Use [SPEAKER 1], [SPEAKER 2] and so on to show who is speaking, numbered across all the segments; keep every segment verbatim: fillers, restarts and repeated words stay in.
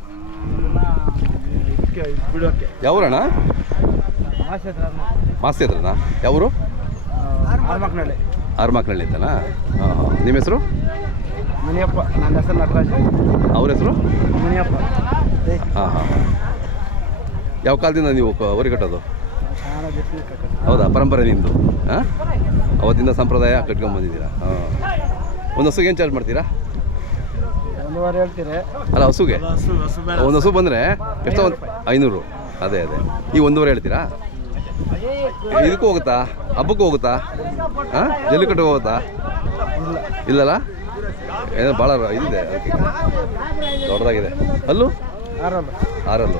[SPEAKER 1] ಬಿಡೋಕೆ
[SPEAKER 2] ಯಾವೂರಣ್ಣ? ಮಾಸ್ತಿ ಹತ್ರನಾ? ಯಾವೂರು?
[SPEAKER 1] ಆರ್ಮಕ್ನಳ್ಳಿ.
[SPEAKER 2] ಆರ್ಮಕ್ನಳ್ಳಿ ಅಂತನಾ? ಹಾಂ ಹಾಂ. ನಿಮ್ಮ ಹೆಸರು?
[SPEAKER 1] ಮುನಿಯಪ್ಪ. ನನ್ನ ಹೆಸರು ನಟರಾಜ್.
[SPEAKER 2] ಅವ್ರ ಹೆಸರು?
[SPEAKER 1] ಮುನಿಯಪ್ಪ.
[SPEAKER 2] ಹಾಂ ಹಾಂ ಹಾಂ. ಯಾವ ಕಾಲದಿಂದ ನೀವು ಊರಿ ಕಟ್ಟೋದು? ಹೌದಾ, ಪರಂಪರೆ ನಿಮ್ಮದು? ಹಾಂ, ಅವತ್ತಿಂದ ಸಂಪ್ರದಾಯ ಕಟ್ಕೊಂಡ್ಬಂದಿದ್ದೀರಾ? ಹಾಂ. ಒಂದು ಹಸುಗೆ ಏನು ಚಾರ್ಜ್ ಮಾಡ್ತೀರಾ?
[SPEAKER 1] ಒಂದೂವರೆ ಹೇಳ್ತೀರಿ.
[SPEAKER 2] ಅಲ್ಲ, ಹಸುಗೆ ಒಂದು ಹಸು ಬಂದರೆ ಎಷ್ಟೋ? ಒಂದು ಐನೂರು. ಅದೇ ಅದೇ. ಈಗ ಒಂದೂವರೆ ಹೇಳ್ತೀರಾ? ಇದಕ್ಕೂ ಹೋಗುತ್ತಾ? ಹಬ್ಬಕ್ಕೂ ಹೋಗುತ್ತಾ? ಹಾಂ, ಜಲ್ಲಿಕಟ್ಟಿಗೆ ಹೋಗುತ್ತಾ? ಇಲ್ಲಲ್ಲ, ಏನೋ ಭಾಳ ಇದಿದೆ, ದೊಡ್ಡದಾಗಿದೆ. ಅಲ್ಲೂ
[SPEAKER 1] ಆರಲ್ಲ.
[SPEAKER 2] ಆರಲ್ಲು.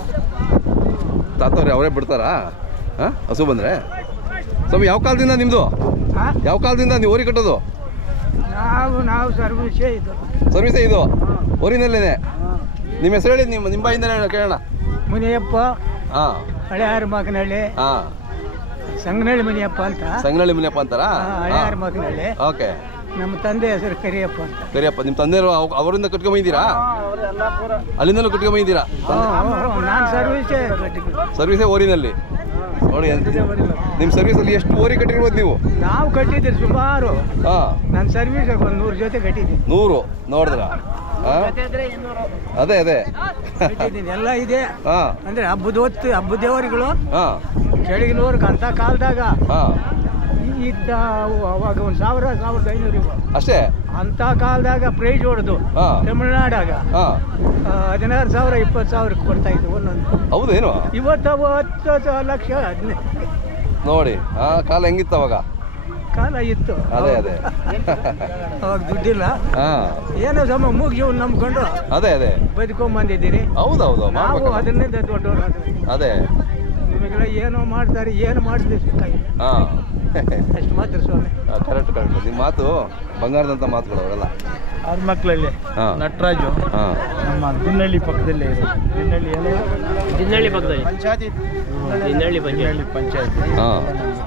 [SPEAKER 2] ತಾತವ್ರೆ ಅವರೇ ಬಿಡ್ತಾರಾ? ಹಾಂ, ಹಸು ಬಂದರೆ? ಸ್ವಾಮಿ, ಯಾವ ಕಾಲದಿಂದ ನಿಮ್ಮದು? ಯಾವ ಕಾಲದಿಂದ ನೀವು ಓರಿ ಕಟ್ಟೋದು?
[SPEAKER 1] ನಾವು ನಾವು ಸರ್ವಿಸೇ ಇದು.
[SPEAKER 2] ಸರ್ವಿಸೇ ಇದು? ಊರಿನಲ್ಲೇ? ನಿಮ್ಮ ಹೆಸರು ಹೇಳಿ, ನಿಮ್ಮ ನಿಮ್ಮ ಬಾಯಿಂದಲೇ ಕೇಳೋಣ.
[SPEAKER 1] ಮುನಿಯಪ್ಪ.
[SPEAKER 2] ಹಾಂ.
[SPEAKER 1] ಹಳೆ ಆರ್ಮಕ್ನಳ್ಳಿ.
[SPEAKER 2] ಹಾಂ.
[SPEAKER 1] ಸಂಗನಳ್ಳಿ ಮುನಿಯಪ್ಪ ಅಂತ.
[SPEAKER 2] ಸಂಗನಳ್ಳಿ ಮುನಿಯಪ್ಪ ಅಂತಾರಾ?
[SPEAKER 1] ಹಳೆ ಆರ್ಮಕ್ನಳ್ಳಿ.
[SPEAKER 2] ಓಕೆ.
[SPEAKER 1] ನಮ್ಮ ತಂದೆ ಹೆಸರು ಕರಿಯಪ್ಪ ಅಂತ.
[SPEAKER 2] ಕರಿಯಪ್ಪ. ನಿಮ್ಮ ತಂದೆಯವರು ಅವರಿಂದ ಕಟ್ಕೊಂಬಂದಿದ್ದೀರಾ? ಅಲ್ಲಿಂದಲೂ ಕಟ್ಕೊಂಬಂದಿದ್ದೀರಾ?
[SPEAKER 1] ನಾನು ಸರ್ವಿಸೇ
[SPEAKER 2] ಸರ್ವಿಸೇ ಓರಿನಲ್ಲಿ ನೋಡಿ. ನಿಮ್ಮ ಸರ್ವಿಸಲ್ಲಿ ಎಷ್ಟು ಓರಿ ಕಟ್ಟಿರ್ಬೋದು ನೀವು?
[SPEAKER 1] ನಾವು ಕಟ್ಟಿದ್ದೀರಿ ಸುಮಾರು.
[SPEAKER 2] ಹಾಂ,
[SPEAKER 1] ನನ್ನ ಸರ್ವಿಸಾಗ ಒಂದು ನೂರು ಜೊತೆ ಕಟ್ಟಿದ್ದೀನಿ.
[SPEAKER 2] ನೂರು ನೋಡಿದ್ರ? ಹಾಂ, ಅದೇ ಅದೇ
[SPEAKER 1] ಕಟ್ಟಿದ್ದೀನಿ. ಎಲ್ಲ ಇದೆ.
[SPEAKER 2] ಹಾಂ.
[SPEAKER 1] ಅಂದರೆ ಹಬ್ಬದ ಹೊತ್ತು ಹಬ್ಬದ ದೇವರುಗಳು.
[SPEAKER 2] ಹಾಂ.
[SPEAKER 1] ಕೆಳಗಿನವ್ರಿಗೆ ಅಂತ ಕಾಲದಾಗ
[SPEAKER 2] ಹಾಂ
[SPEAKER 1] ಇದ್ದ ಅವಾಗ ಒಂದು ಸಾವಿರ ಸಾವಿರದ ಐನೂರು
[SPEAKER 2] ಅಷ್ಟೇ.
[SPEAKER 1] ಅಂತ ಕಾಲದಾಗ ಪ್ರೈಜ್ ಹೊಡೆದು ತಮಿಳ್ನಾಡಾಗ ಹದಿನಾರು ಸಾವಿರ ಇಪ್ಪತ್ತು ಸಾವಿರ ಕೊಡ್ತಾ ಇದ್ವು ಒಂದೊಂದು.
[SPEAKER 2] ಹೌದೇನು?
[SPEAKER 1] ಇವತ್ತು ಹತ್ತು ಲಕ್ಷ
[SPEAKER 2] ನೋಡಿ. ಆ ಕಾಲ ಹೆಂಗಿತ್ತು ಅವಾಗ?
[SPEAKER 1] ಕಾಲ ಇತ್ತು.
[SPEAKER 2] ಅದೇ ಅದೇ.
[SPEAKER 1] ಅವಾಗ ದುಡ್ಡಿಲ್ಲ.
[SPEAKER 2] ಹಾಂ,
[SPEAKER 1] ಏನೋ ಸಮ ಮುಗಿಸಿ ನಂಬ್ಕೊಂಡು
[SPEAKER 2] ಅದೇ ಅದೇ
[SPEAKER 1] ಬದುಕೊಂಬಂದಿದ್ದೀರಿ.
[SPEAKER 2] ಹೌದೌದು,
[SPEAKER 1] ನಾವು ಅದನ್ನಿಂದ ದೊಡ್ಡವರು.
[SPEAKER 2] ಅದೇ
[SPEAKER 1] ನಿಮಗೆಲ್ಲ ಏನೋ ಮಾಡ್ತಾರೆ, ಏನು ಮಾಡಿದ್ರೆ ಸಿಕ್ಕಾಗಿ.
[SPEAKER 2] ಹಾಂ,
[SPEAKER 1] ಅಷ್ಟು ಮಾತ್ರ ಸ್ವಾಮಿ.
[SPEAKER 2] Correct correct. ನಿಮ್ಮ ಮಾತು ಬಂಗಾರದಂಥ ಮಾತುಗಳು ಅವರೆಲ್ಲ.
[SPEAKER 1] ಅವ್ರ ಮಕ್ಕಳಲ್ಲಿ ನಟರಾಜು.
[SPEAKER 2] ಹಾಂ.
[SPEAKER 1] ನಮ್ಮ ದಿನ್ನಳ್ಳಿ ಪಕ್ಕದಲ್ಲೇ ಇರೋದು. ದಿನ್ನಳ್ಳಿ ಏನು?
[SPEAKER 3] ದಿನ್ನಳ್ಳಿ ಪಕ್ಕದಲ್ಲಿ
[SPEAKER 1] ಪಂಚಾಯತಿ.
[SPEAKER 3] ದಿನ್ನಳ್ಳಿ
[SPEAKER 1] ದಿನ್ನಳ್ಳಿ ಪಂಚಾಯತಿ.
[SPEAKER 2] ಹಾಂ.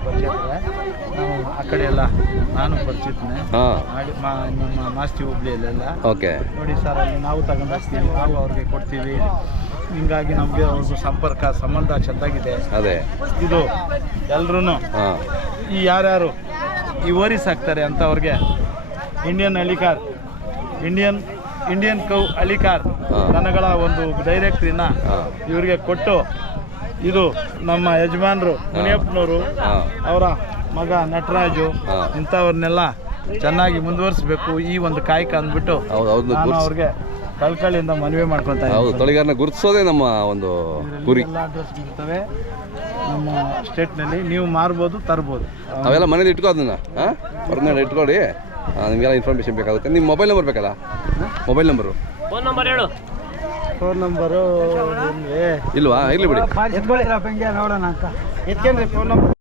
[SPEAKER 1] ನಾವು ಆ ಕಡೆ ಎಲ್ಲ ನಾನು ಪರಿಚಿತನೆ.
[SPEAKER 2] ಹಾಂ.
[SPEAKER 1] ಮಾಡಿ ಮಾ ನಿಮ್ಮ ಮಾಸ್ತಿ ಹುಬ್ಳಿಯಲ್ಲೆಲ್ಲ.
[SPEAKER 2] ಓಕೆ.
[SPEAKER 1] ನೋಡಿ ಸರ್, ಅಲ್ಲಿ ನಾವು ತಗೊಂಡು ಹೋಗ್ತೀವಿ, ನಾವು ಅವ್ರಿಗೆ ಕೊಡ್ತೀವಿ. ಹಿಂಗಾಗಿ ನಮಗೆ ಅವ್ರಿಗೂ ಸಂಪರ್ಕ ಸಂಬಂಧ ಚೆಂದಾಗಿದೆ.
[SPEAKER 2] ಅದೇ
[SPEAKER 1] ಇದು ಎಲ್ರೂ
[SPEAKER 2] ಹಾಂ.
[SPEAKER 1] ಈ ಯಾರ್ಯಾರು ಈ ಓರಿ ಸಾಕ್ತಾರೆ ಅಂತ ಅವ್ರಿಗೆ Indian Hallikar, Indian Indian cow Hallikar ದನಗಳ ಒಂದು ಡೈರೆಕ್ಟ್ರಿನ ಇವ್ರಿಗೆ ಕೊಟ್ಟು, ಇದು ನಮ್ಮ ಯಜಮಾನರು ಮುನಿಯಪ್ಪನವರು, ಅವರ ಮಗ ನಟರಾಜು, ಇಂಥವ್ರನ್ನೆಲ್ಲ ಚೆನ್ನಾಗಿ ಮುಂದುವರಿಸಬೇಕು ಈ ಒಂದು ಕಾಯಕ ಅಂದ್ಬಿಟ್ಟು ನಾನು ಅವ್ರಿಗೆ ಕಳ್ಕಳಿಯಿಂದ ಮನವಿ ಮಾಡ್ಕೊತಾ ಇದ್ದೀನಿ.
[SPEAKER 2] ಹೌದು, ತೊಳಿಗಾರನ ಗುರುತಿಸೋದೇ ನಮ್ಮ ಒಂದು ಗುರಿ.
[SPEAKER 1] ಎಲ್ಲ ಅಡ್ರೆಸ್ ಇರ್ತವೆ ನಮ್ಮ ಸ್ಟೇಟ್ನಲ್ಲಿ. ನೀವು ಮಾರ್ಬೋದು, ತರ್ಬೋದು.
[SPEAKER 2] ಅವೆಲ್ಲ ಮನೇಲಿ ಇಟ್ಕೋ, ಅದನ್ನ ಹಾಂ ಹೊರಗಡೆ ಇಟ್ಕೊಳ್ಳಿ. ನಿಮಗೆಲ್ಲ ಇನ್ಫಾರ್ಮೇಷನ್ ಬೇಕಾಗುತ್ತೆ. ನಿಮ್ಮ ಮೊಬೈಲ್ ನಂಬರ್ ಬೇಕಲ್ಲ? ಮೊಬೈಲ್ ನಂಬರು,
[SPEAKER 3] ಫೋನ್ ನಂಬರ್ ಹೇಳು.
[SPEAKER 1] ಫೋನ್ ನಂಬರು
[SPEAKER 2] ಇಲ್ವಾ? ಇರಲಿ ಬಿಡಿ.
[SPEAKER 1] ಎತ್ಕೊಳ್ಳಿ ನೋಡೋಣ ಅಂತ ಎತ್ಕೊಂಡ್ರಿ ಫೋನ್ ನಂಬರ್.